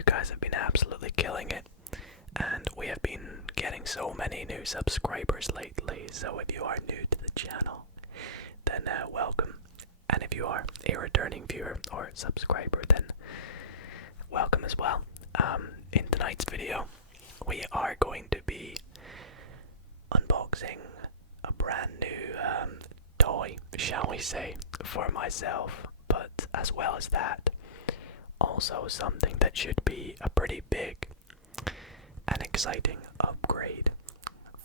You guys have been absolutely killing it, and we have been getting so many new subscribers lately. So if you are new to the channel, then welcome. And if you are a returning viewer or subscriber, then welcome as well. In tonight's video, we are going to be unboxing a brand new toy, shall we say, for myself, but as well as that, also something that should be a pretty big and exciting upgrade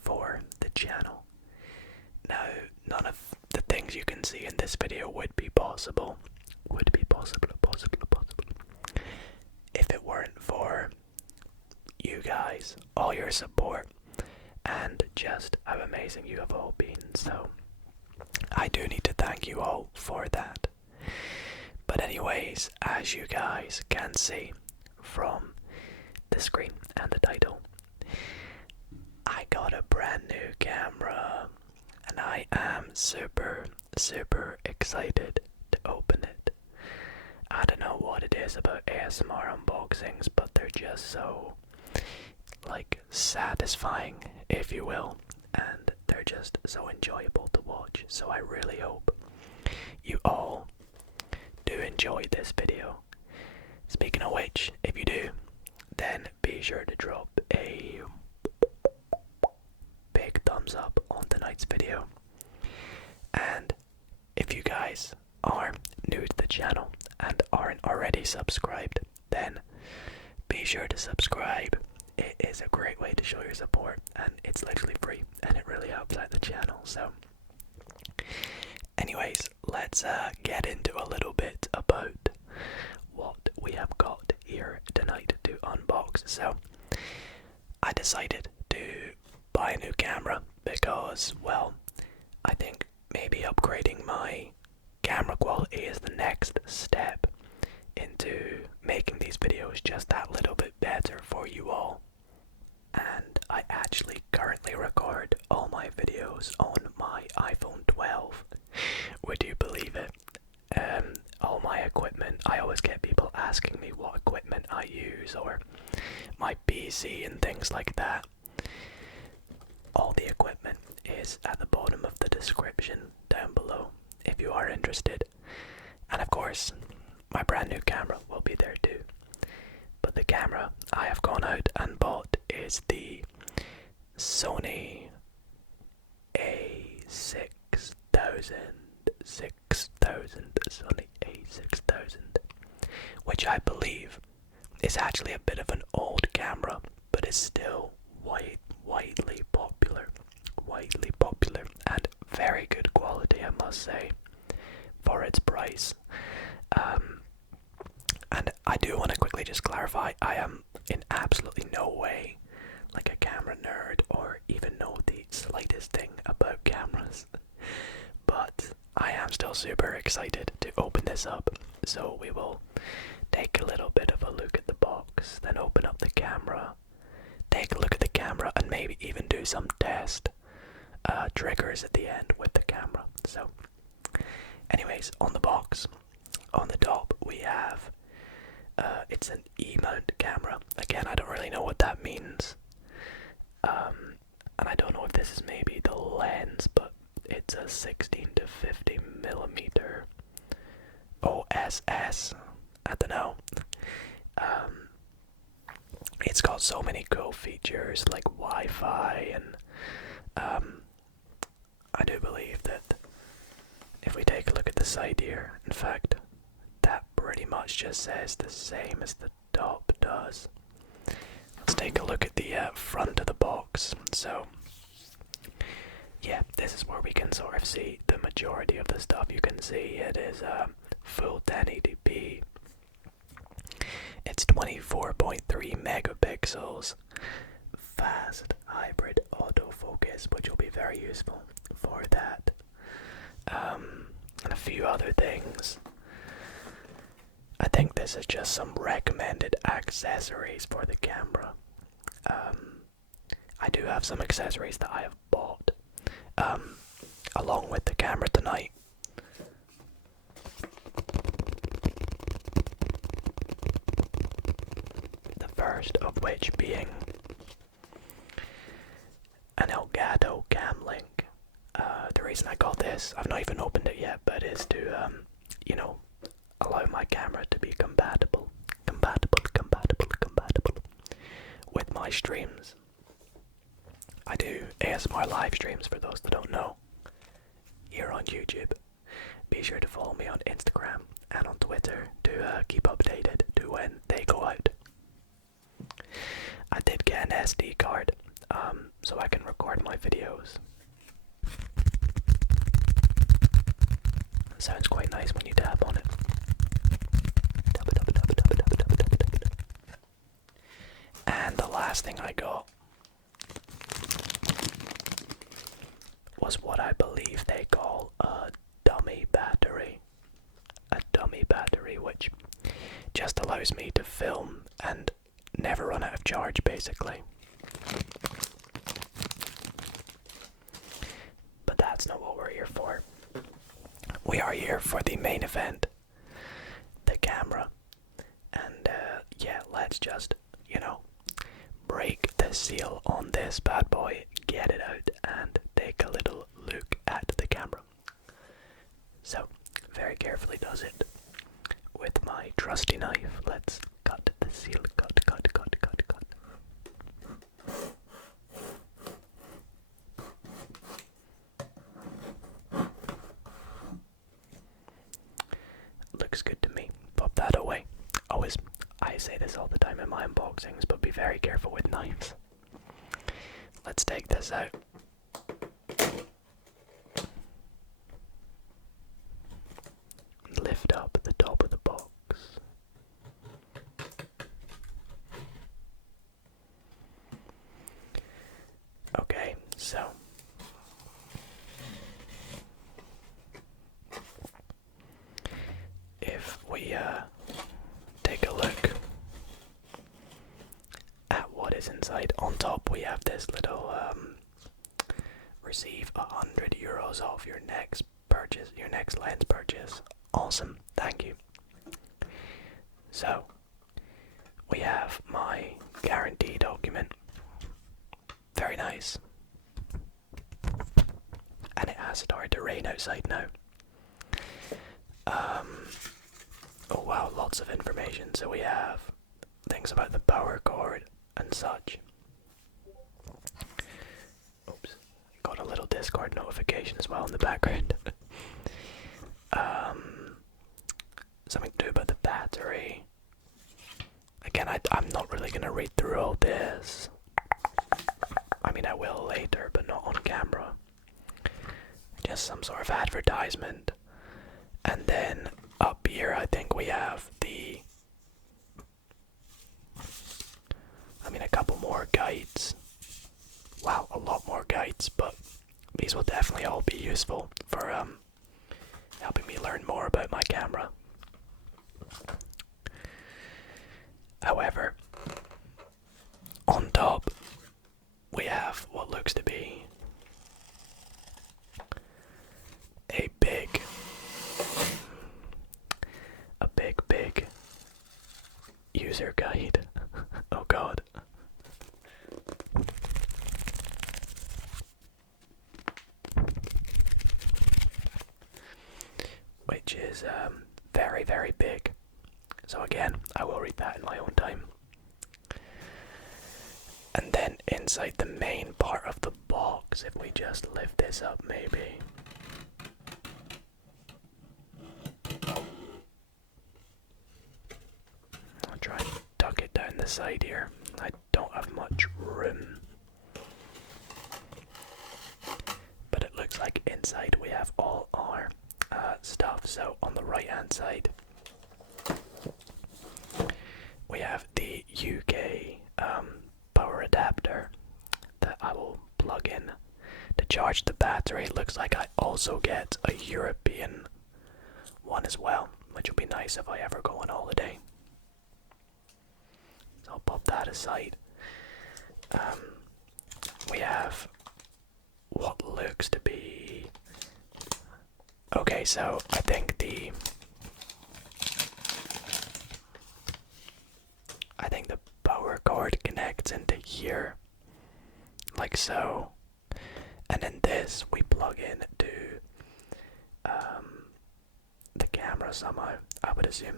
for the channel. Now, none of the things you can see in this video would be possible if it weren't for you guys, all your support, and just how amazing you have all been. So I do need to thank you all for that. But anyways, as you guys can see from the screen and the title, I got a brand new camera, and I am super excited to open it. I don't know what it is about ASMR unboxings, but they're just so, like, satisfying, if you will, and they're just so enjoyable to watch. So I really hope you all do enjoy this video. Speaking of which, if you do, then be sure to drop a big thumbs up on tonight's video. And if you guys are new to the channel and aren't already subscribed, then be sure to subscribe. It is a great way to show your support, and it's literally free, and it really helps out the channel. So anyways, let's get into a little bit about what we have got here tonight to unbox. So I decided to buy a new camera because, well, I think maybe upgrading my camera quality is the next step into making these videos just that little bit better for you all. And I actually currently record all my videos on my iPhone 12. Would you believe it? All my equipment, I always get people asking me what equipment I use, or my PC and things like that. All the equipment is at the bottom of the description down below if you are interested. And of course, my brand new camera will be there too. But the camera I have gone out and bought is the Sony Sony A6000, which I believe is actually a bit of an old camera, but is still widely popular and very good quality, I must say, for its price. And I do want to quickly just clarify, I am in absolutely no way like a camera nerd or even know the slightest thing about cameras, but I am still super excited to open this up. So we will take a little bit of a look at the box, then open up the camera, take a look at the camera, and maybe even do some test triggers at the end with the camera. So anyways, on the box, on the top, we have it's an E-mount camera. Again, I don't really know what that means, and I don't know if this is maybe the lens, but it's a 16 to 50 millimeter OSS. I don't know. It's got so many cool features like Wi-Fi, and I do believe that if we take a look at the side here, in fact, that pretty much just says the same as the top does. Let's take a look at the front of the box. So yeah, this is where we can sort of see the majority of the stuff. You can see it is full 1080p. It's 24.3 megapixels, fast hybrid autofocus, which will be very useful for that, and a few other things. I think this is just some recommended accessories for the camera. I do have some accessories that I have bought along with the camera tonight. first of which being an Elgato Cam Link. The reason I got this, I've not even opened it yet, but is to, you know, allow my camera to be compatible with my streams. I do ASMR live streams for those that don't know here on YouTube. Be sure to follow me on Instagram and on Twitter to keep updated to when they go out. I did get an SD card so I can record my videos. Sounds quite nice when you tap on it. And the last thing I got was what I believe they call a dummy battery. A dummy battery which just allows me to film and never run out of charge, basically. But that's not what we're here for. We are here for the main event, the camera. And yeah, let's just, you know, break the seal on this bad boy, get it out, and take a little look at the camera. So, very carefully does it with my trusty knife. Let's cut the seal. Cut. Looks good to me. Pop that away. I say this all the time in my unboxings, but be very careful with knives. Let's take this out. Lift up the top of the box. Okay, so if we take a look at what is inside, on top we have this little receive €100 off your next purchase, your next lens purchase. Awesome, thank you. So we have my guarantee document. Very nice. And it has started to rain outside now. Oh wow, lots of information. So we have things about the power cord and such. Oops, got a little Discord notification as well in the background. Something to do about the battery. Again, I'm not really going to read through all this. I mean, I will later, but not on camera. Just some sort of advertisement. And then up here, I think we have a couple more guides. Wow, a lot more guides, but these will definitely all be useful for helping me learn more about my camera. However, on top, we have what looks to be a big user guide. Oh god. Which is very, very big. So again, I will read that in my own time. And then inside the main part of the box, if we just lift this up maybe. I'll try and tuck it down the side here. I don't have much room. But it looks like inside we have all our stuff. So on the right hand side, we have the UK power adapter that I will plug in to charge the battery. It looks like I also get a European one as well, which would be nice if I ever go on holiday. So I'll pop that aside. We have what looks to be... Okay, so I think the power cord connects into here, like so. And then this we plug in to the camera somehow, I would assume.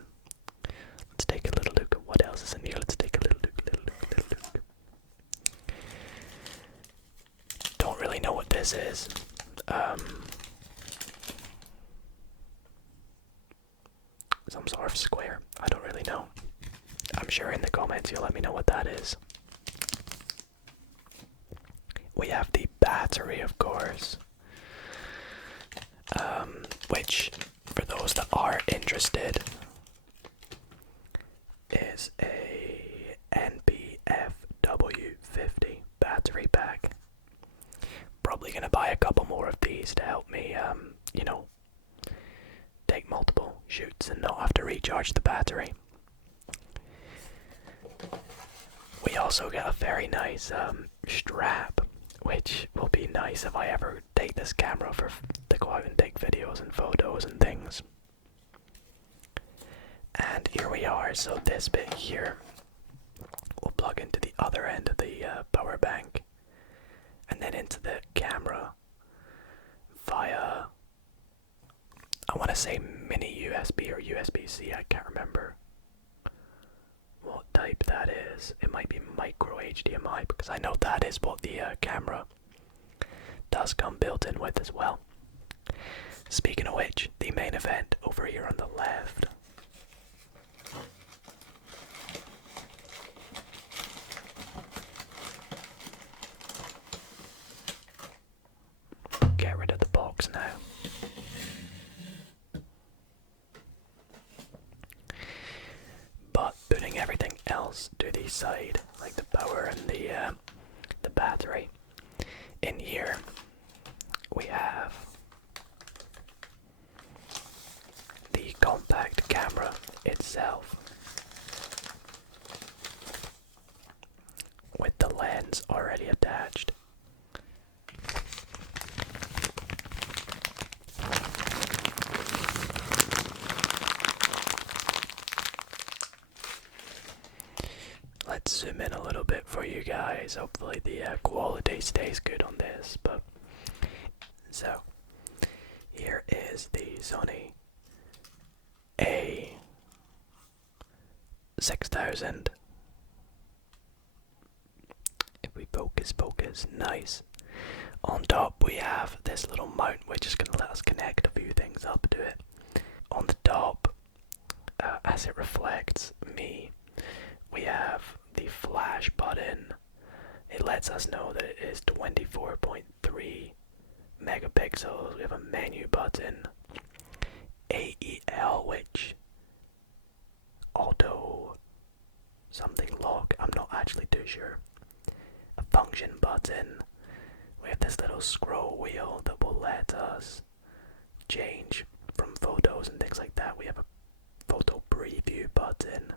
Let's take a little look at what else is in here. Let's take a little look. Don't really know what this is. Some sort of square. I don't really know. I'm sure in the comments you'll let me know what that is. We have the battery, of course. Which, for those that are interested, is a NPFW50 battery pack. Probably gonna buy a couple more of these to help me, you know, take multiple shoots and not have to recharge the battery. We also get a very nice strap, which will be nice if I ever take this camera to go out and take videos and photos and things. And here we are. So this bit here will plug into the other end of the power bank, and then into the camera via, I want to say mini USB or USB-C, I can't remember what type that is. It might be micro HDMI, because I know that is what the camera does come built in with as well. Speaking of which, the main event over here on the left. Get rid of the box now. But putting everything else to the side, like the power and the battery, in here we have the compact camera itself, with the lens already attached. Let's zoom in a little bit for you guys. Hopefully the quality stays good on this. But so here is the Sony A6000. If we focus, nice. On top we have this little mount, which is going to let us connect a few things up to it. On the top, as it reflects me, we have the flash button. It lets us know that it is 24.3 megapixels. We have a menu button, AEL, which auto something lock, I'm not actually too sure. A function button. We have this little scroll wheel that will let us change from photos and things like that. We have a photo preview button.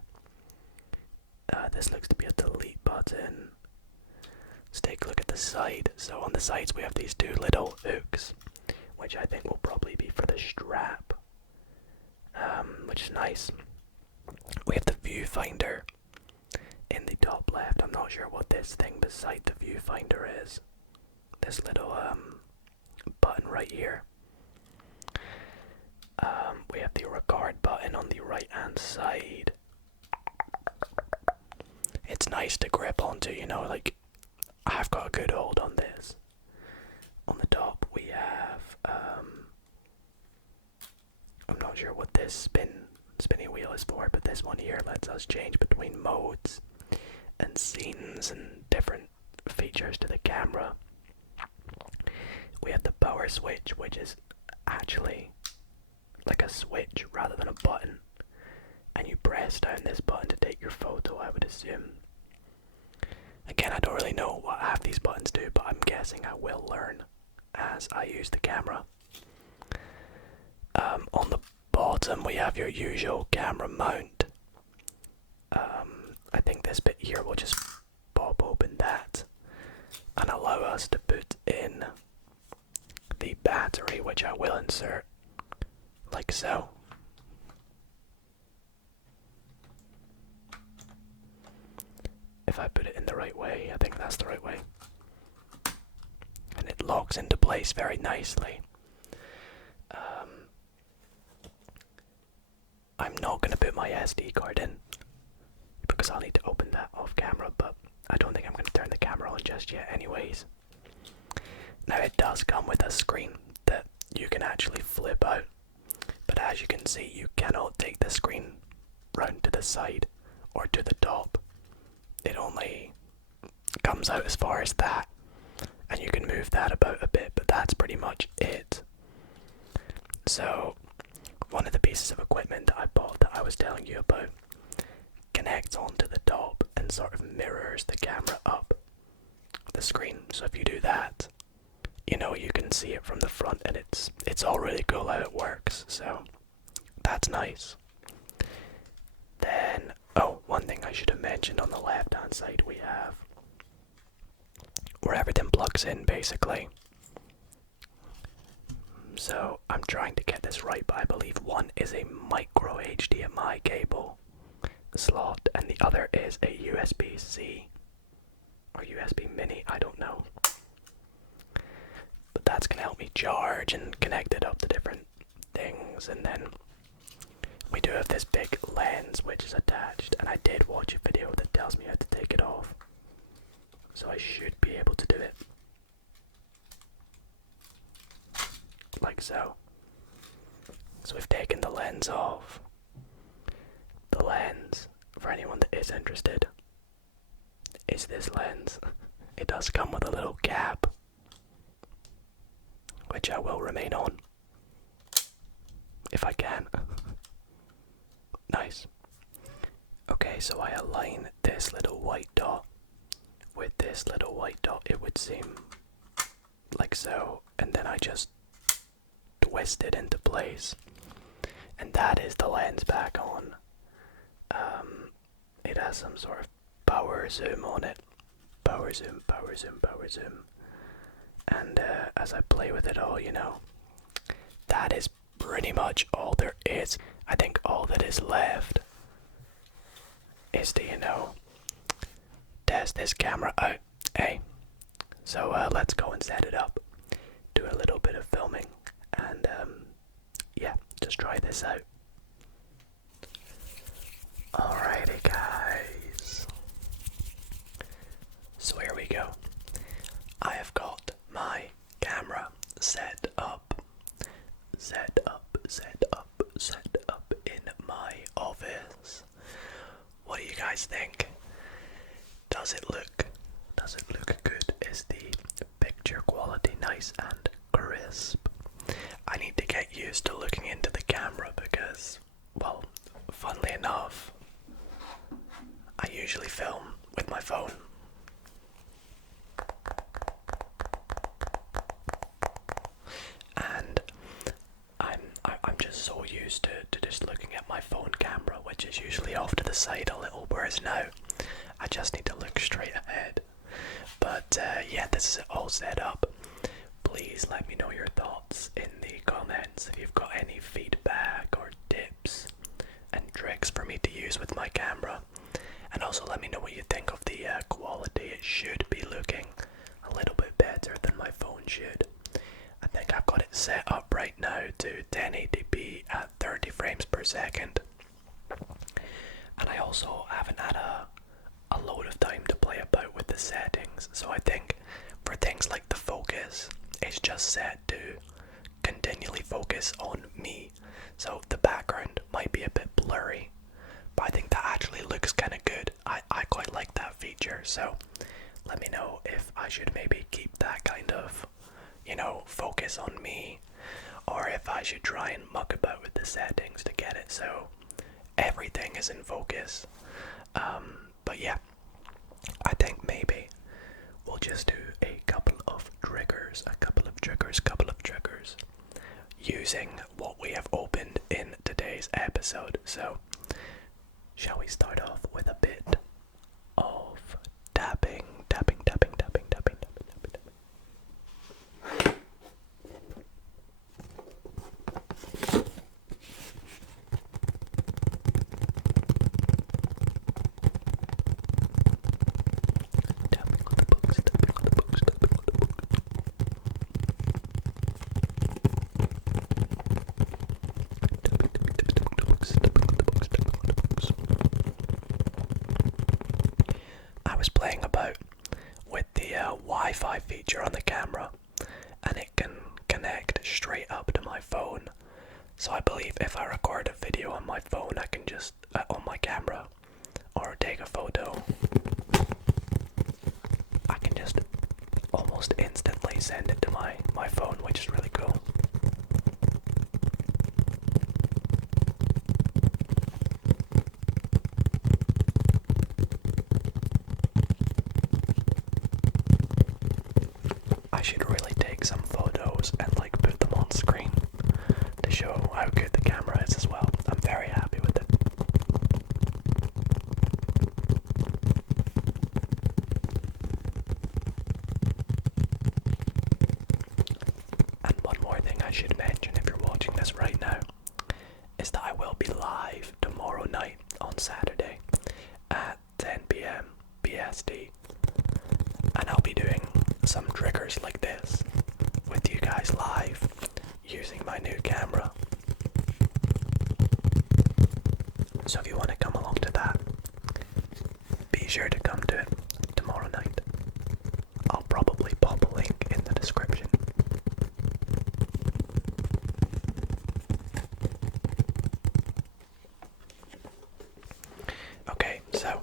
This looks to be a delete button. Let's take a look at the side. So on the sides we have these two little hooks, which I think will probably be for the strap, which is nice. We have the viewfinder in the top left. I'm not sure what this thing beside the viewfinder is. This little button right here. We have the record button on the right hand side. It's nice to grip onto, you know, like I've got a good hold on this. On the top we have I'm not sure what this spinny wheel is for, but this one here lets us change between modes and scenes and different features to the camera. We have the power switch, which is actually like a switch rather than a button, and you press down this button to take your photo, I would assume. Again, I don't really know what half these buttons do, but I'm guessing I will learn as I use the camera. On the bottom we have your usual camera mount. I think this bit here will just pop open that and allow us to put in the battery, which I will insert like so. if I put it in the right way. I think that's the right way. And it locks into place very nicely. I'm not going to put my SD card in because I'll need to open that off camera, but I don't think I'm going to turn the camera on just yet anyways. Now it does come with a screen that you can actually flip out, but as you can see you cannot take the screen round to the side or to the top. It only comes out as far as that, and you can move that about a bit, but that's pretty much it. So one of the pieces of equipment that I bought that I was telling you about connects onto the top and sort of mirrors the camera up the screen. So if you do that, you know, you can see it from the front, and it's all really cool how it works. So that's nice. Then, oh, one thing I should have mentioned, on the left hand side we have where everything plugs in basically. So I'm trying to get this right, but I believe one is a micro HDMI cable slot and the other is a USB-C or USB mini, I don't know. But that's going to help me charge and connect it up to different things. And then we do have this big lens which is attached, and I did watch a video that tells me how to take it off. So I should be able to do it. Like so. So we've taken the lens off. The lens, for anyone that is interested, is this lens. It does come with a little cap, which I will remain on if I can. Nice. Okay, so I align this little white dot with this little white dot, it would seem, like so, and then I just twist it into place, and that is the lens back on. It has some sort of power zoom on it. Power zoom, power zoom, power zoom. And as I play with it all, you know, that is pretty much all there is. I think all that is left is to, you know, test this camera out. Hey, so let's go and set it up, do a little bit of filming, and yeah, just try this out. Alrighty guys, so here we go. I have got my camera set up in my office. What do you guys think? Does it look good? Is the picture quality nice and crisp? I need to get used to looking into the camera because, well, funnily enough, I usually film with my phone. And I'm just so used to just looking at my phone camera, which is usually off to the side a little, whereas now I just need to look straight ahead. But yeah, this is all set up. Please let me know your thoughts in the comments if you've got any feedback or tips and tricks for me to use with my camera. And also let me know what you think of the quality. It should be looking a little bit better than my phone should. I think I've got it set up right now to 1080p at 30 frames per second. And I also haven't had a load of time to play about with the settings, so I think for things like the focus, it's just set to continually focus on me, so the background might be a bit blurry, but I think that actually looks kind of good. I quite like that feature, so let me know if I should maybe keep that kind of, you know, focus on me, or if I should try and muck about with the settings to get it so everything is in focus. But yeah, I think maybe we'll just do a couple of triggers, using what we have opened in today's episode. So, shall we start off with a bit of tapping? Wi-Fi feature on the camera, and it can connect straight up to my phone. So I believe if I record a video on my phone, I can just on my camera, or take a photo, I can just almost instantly send it to my phone, which is really cool. I should really take some photos and like put them on screen to show how good the camera is as well. I'm very happy with it. And one more thing I should mention if you're watching this right now is that I will be live tomorrow night on Saturday at 10 PM BST, and I'll be doing some triggers like this with you guys live using my new camera. So if you want to come along to that, be sure to come to it tomorrow night. I'll probably pop a link in the description. Okay, so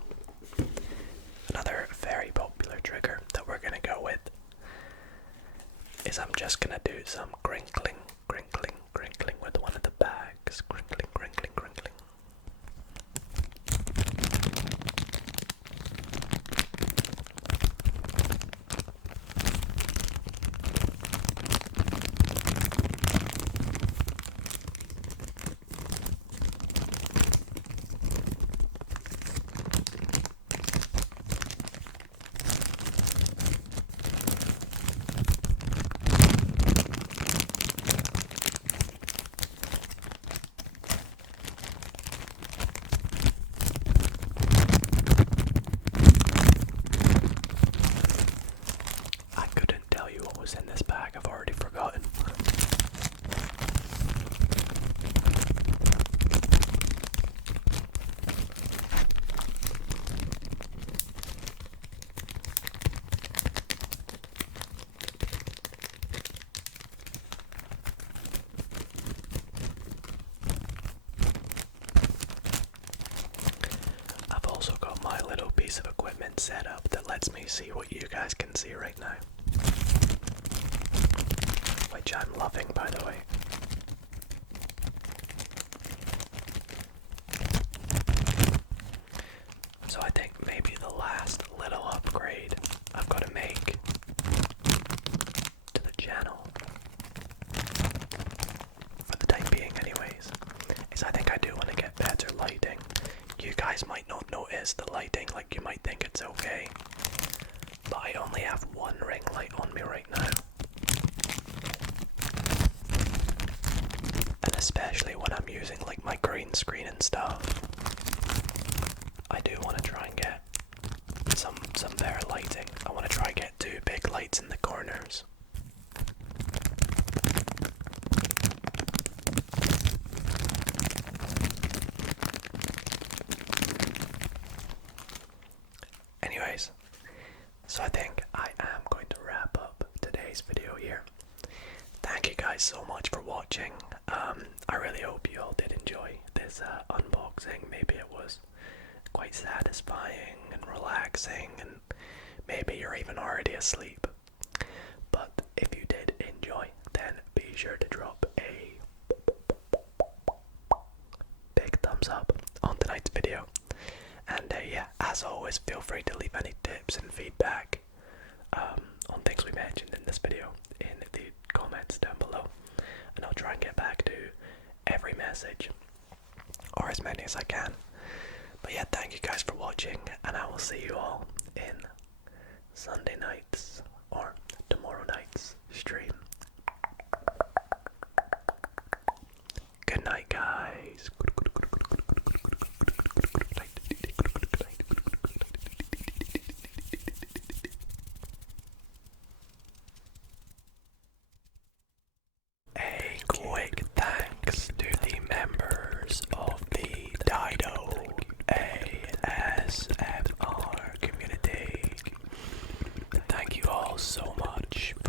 another very popular trigger that we're gonna go with is I'm just gonna do some crinkling with one of the bags. Crinkling. In this bag, I've already forgotten. I've also got my little piece of equipment set up that lets me see what you guys can see right now, which I'm loving, by the way. So I think maybe the last little upgrade I've got to make to the channel, for the time being anyways, is I think I do want to get better lighting. You guys might not notice the lighting, like you might think it's okay, but I only have one ring light on me right now. And especially when I'm using like my green screen and stuff, I do want to try and get some better lighting. I want to try and get 2 big lights in the corners. Anyways, so I think I am going to wrap up today's video here. Thank you guys so much for watching. I really hope you all did enjoy this unboxing. Maybe it was quite satisfying and relaxing, and maybe you're even already asleep. But if you did enjoy, then be sure to drop a big thumbs up on tonight's video. And yeah, as always, feel free to leave any tips and feedback on things we mentioned in this video in the comments down below, and I'll try and get back to every message, or as many as I can. But yeah, thank you guys for watching, and I will see you all in Sunday night's or tomorrow night's stream. Good night, guys. A quick thanks to the members of the Dido ASMR community. Thank you all so shoot.